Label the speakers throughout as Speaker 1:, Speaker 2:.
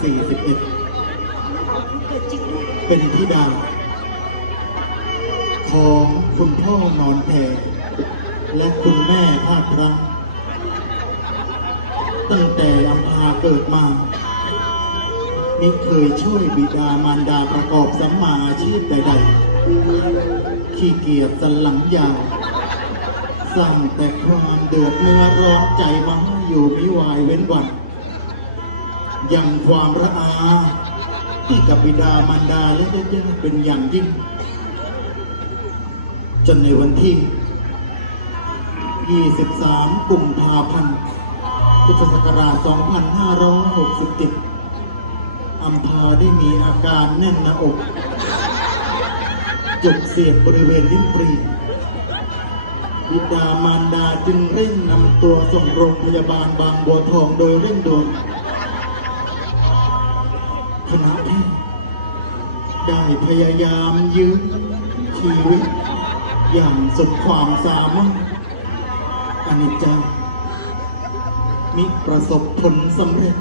Speaker 1: 41
Speaker 2: เป็
Speaker 1: นธิดา ของคุณพ่อนอนแพรและคุณแม่ภาครังตั้งแต่อัมพาเกิดมามิเคยช่วยบิดามารดาประกอบสัมมาอาชีพใดๆ ขี้เกียจสันหลังยาวสร้างแต่ความเดือดเนื้อร้อนใจมาให้อยู่มิวายเว้นวัน อยังความระอา ที่กับบิดามารดาและญาติเป็นอย่างยิ่ง จนในวันที่ 23 กุมภาพันธ์ พุทธศักราช 2567อัมพาได้มีอาการแน่นหน้าอกจุกเสียดบริเวณลิ้นปรีบิดามารดาจึงเร่งนำตัวส่งโรงพยาบาลบางบัวทองโดยเร่งด่วน ขณะที่ได้พยายามยื้อชีวิต อย่างสุดความสามารถอนิจจามิประสบผลสำเร็จ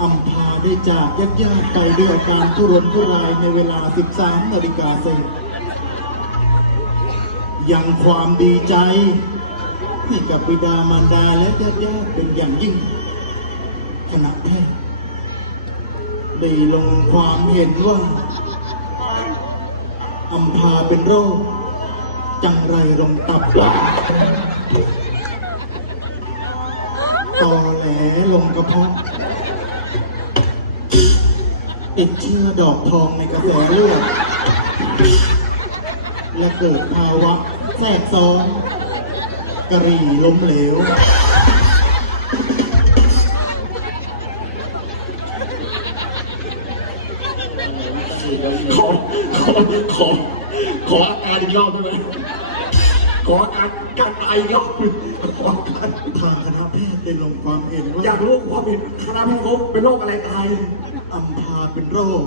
Speaker 1: อัมพาได้จากญาติญาๆไปด้วยอาการทุรนทุรายในเวลา 13 นาฬิกาเศษยังความดีใจ ให้กับบิดามารดาและญาติญาติๆเป็นอย่างยิ่งขณะแพทย์ ได้ลงความเห็นว่าอัมพาเป็นโรค จังไรลงตับตอแหลลงกระเพาะติดเชื้อดอกทองในกระแสเลือดและเกิดภาวะแทรกซ้อนกระรี่ล้มเหลว
Speaker 3: ขอขอขอขออาการอีกรอบได้ไหมขออาการการไออีกรอบหนึ่งขออาการ
Speaker 1: ทางคณะแพทย์ได้ลงความเห็นว่า
Speaker 3: อยากรู้ความเป็นคณะแพทย์เขาเป็นโรคอะไรตาย
Speaker 1: อัมพาเป็นโรค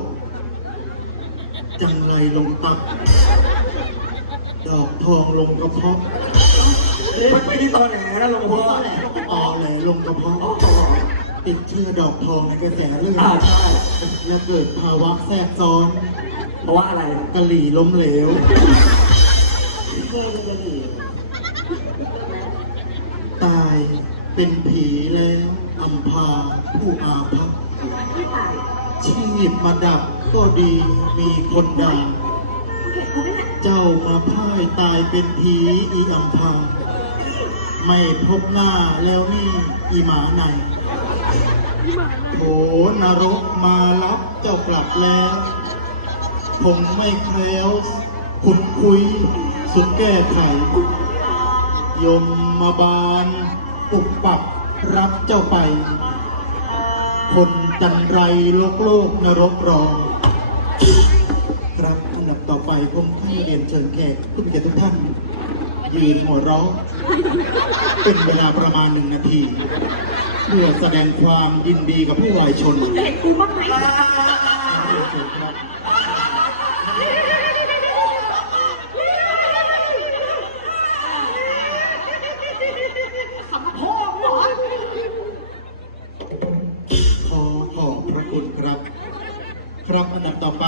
Speaker 1: จังไรลงตับ ดอกทองลงกระเพาะ
Speaker 3: มันไม่ได้ตอแหลนะหลวงพ่อ
Speaker 1: ตอแหลลงกระเพาะ ติดเชื้อดอกทองในกระแสเลือ
Speaker 3: อ่า
Speaker 1: ด
Speaker 3: ใช่
Speaker 1: และเกิดภาวะแทรกซ้อน
Speaker 3: เพราะว่าอะไร
Speaker 1: กะหรี่ล้มเหลวตายเป็นผีแล้วอัมพาผู้อาภัพ
Speaker 2: ที่ตาย
Speaker 1: ชีพมาดับก็ดีมีคนด่า
Speaker 2: เห็นเขาไหมเนี่ย
Speaker 1: เจ้ามาพ่ายตายเป็นผีอีอัมพาไม่พบหน้าแล้วนี่อีหมาใน โถนรกมารับเจ้ากลับแล้ว คงไม่แคล้วขุดคุย สุดแก้ไข ยมมาบาลปุกปับรับเจ้าไป คนจันไรโลกโลกนรกรอง ครับอันดับต่อไปผมให้เรียนเชิญแขกทุกท่านทุกท่าน ยืนหัวเราะเป็นเวลาประมาณหนึ่งนาที เพื่อแสดงความยินดีกับผู้วายชน
Speaker 2: มึงเห็นกูบ้างไหม
Speaker 1: เรียนเชิญครับ
Speaker 2: สำพ่อหรอ
Speaker 1: ขอขอบพระคุณครับ ครับอันดับต่อไป